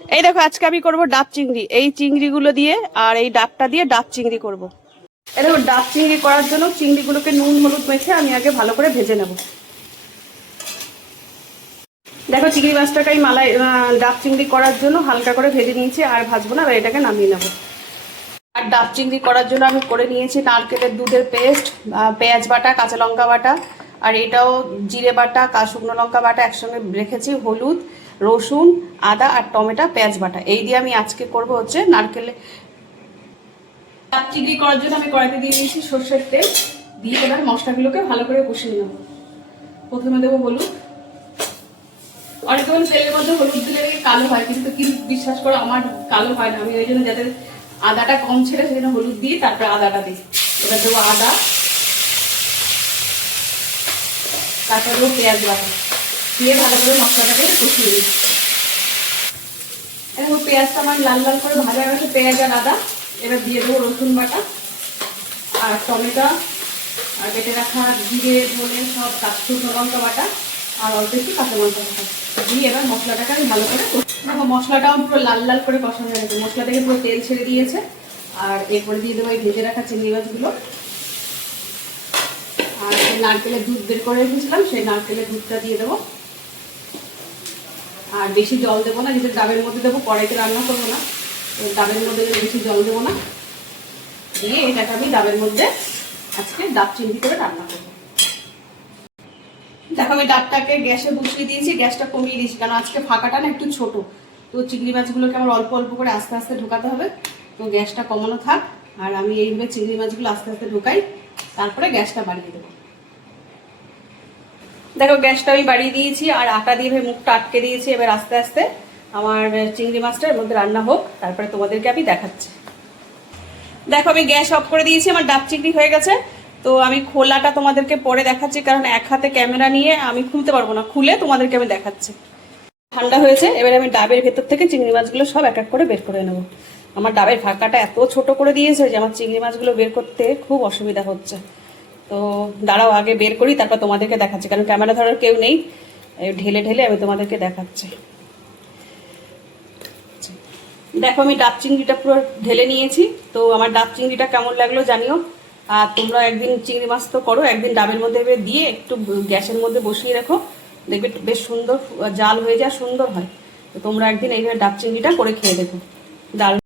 এই দেখো আজকে আমি করবো ডাব চিংড়ি। এই চিংড়িগুলো দিয়ে আর এই ডাবটা দিয়ে ডাব চিংড়ি করবো। এই দেখো ডাব চিংড়ি করার জন্য চিংড়িগুলোকে নুন হলুদ মেখে আমি আগে ভালো করে ভেজে নেব। দেখো চিংড়ি মাছটাকে আমি ডাব চিংড়ি করার জন্য হালকা করে ভেজে নিয়েছি, আর ভাজবো না, এটাকে নামিয়ে নেবো। আর ডাব চিংড়ি করার জন্য আমি করে নিয়েছি নারকেলের দুধের পেস্ট, পেঁয়াজ বাটা, কাঁচা লঙ্কা বাটা, আর এটাও জিরে বাটা, শুকনো লঙ্কা বাটা একসঙ্গে রেখেছি, হলুদ, রসুন, আদা আর টমেটো, পেঁয়াজ বাটা। এই দিয়ে আমি আজকে করব হচ্ছে নারকেলে ডাব চিংড়ি করার জন্য আমি কড়াইতে দিয়ে দিয়েছি সর্ষের তেল। দিয়ে এবার মশলাগুলোকে ভালো করে কষিয়ে নেব। প্রথমে দেবো হলুদ। অনেকে বলে তেলের মধ্যে হলুদ দিলে কালো হয়, কিন্তু বিশ্বাস করো আমার কালো হয় না। আমি ওই জন্য যাতে আদাটা কম ছেড়ে সেজন্য হলুদ দিয়ে তারপরে আদাটা দিই। এবার দেবো আদা, তারপরে দেবো পেঁয়াজ বাটা, দিয়ে ভালো করে মশলাটাকে কষিয়ে দিই। এবং পেঁয়াজটা আমার লাল লাল করে ভাজা গেছে, পেঁয়াজ আর আদা। এবার দিয়ে দেবো রসুন বাটা আর টমেটো আর কেটে রাখা জিরে, ধনে সব, শুকনো লঙ্কা বাটা আর অল্প একটু কাঁচা লঙ্কা বাটা দিয়ে এবার মশলাটাকে আমি ভালো করে দেখো মশলাটাও পুরো লাল লাল করে কষানো হয়ে গেছে। মশলা থেকে পুরো তেল ছেড়ে দিয়েছে। আর এরপরে দিয়ে দেবো এই ভেজে রাখা চিংড়ি মাছগুলো, আর সেই নারকেলের দুধ বের করে রেখেছিলাম সেই নারকেলের দুধটা দিয়ে দেবো। আর বেশি জল দেবো না, যেহেতু ডাবের মধ্যে দেবো, কড়াইতে রান্না করবো না, ডাবের মধ্যে বেশি জল দেবো না। দিয়ে এটাকে আমি ডাবের মধ্যে আজকে ডাব চিংড়ি করে রান্না করবো। দেখো আমি ডাবটাকে গ্যাসে বসিয়ে দিয়েছি, গ্যাসটা কমিয়ে দিয়েছি, কারণ আজকে ফাঁকাটা না একটু ছোট, তো চিংড়ি মাছগুলোকে আমার অল্প অল্প করে আস্তে আস্তে ঢোকাতে হবে। তো গ্যাসটা কমানো থাক, আর আমি এইভাবে চিংড়ি মাছগুলো আস্তে আস্তে ঢোকাই, তারপরে গ্যাসটা বাড়িয়ে দেবো। দেখো গ্যাসটা আমি বাড়িয়ে দিয়েছি আর আটা দিয়ে মুখটা আটকে দিয়েছি। এবার আস্তে আস্তে আমার চিংড়ি মাছটা এর মধ্যে রান্না হোক, তারপরে তোমাদেরকে আমি দেখাচ্ছি। দেখো আমি গ্যাস অফ করে দিয়েছি, আমার ডাব চিংড়ি হয়ে গেছে। তো আমি খোলাটা তোমাদেরকে পরে দেখাচ্ছি, কারণ এক হাতে ক্যামেরা নিয়ে আমি খুলতে পারবো না, খুলে তোমাদেরকে আমি দেখাচ্ছি। ঠান্ডা হয়েছে, এবার আমি ডাবের ভেতর থেকে চিংড়ি মাছগুলো সব এক এক করে বের করে নেবো। আমার ডাবের ফাঁকাটা এত ছোট করে দিয়েছে যে আমার চিংড়ি মাছগুলো বের করতে খুব অসুবিধা হচ্ছে। তো দাঁড়াও আগে বের করি, তারপর তোমাদেরকে দেখাচ্ছি, কারণ ক্যামেরা ধরার কেউ নেই, ঢেলে ঢেলে আমি তোমাদেরকে দেখাচ্ছি। দেখো আমি ডাব চিংড়িটা পুরো ঢেলে নিয়েছি। তো আমার ডাব চিংড়িটা কেমন লাগলো জানিও। আর তোমরা একদিন চিংড়ি মাছ তো করো, একদিন ডাবের মধ্যে দিয়ে একটু গ্যাসের মধ্যে বসিয়ে রাখো, দেখবে বেশ সুন্দর জাল হয়ে যায়, সুন্দর হয়। তো তোমরা একদিন এইভাবে ডাব চিংড়িটা করে খেয়ে দেখো, দারুণ।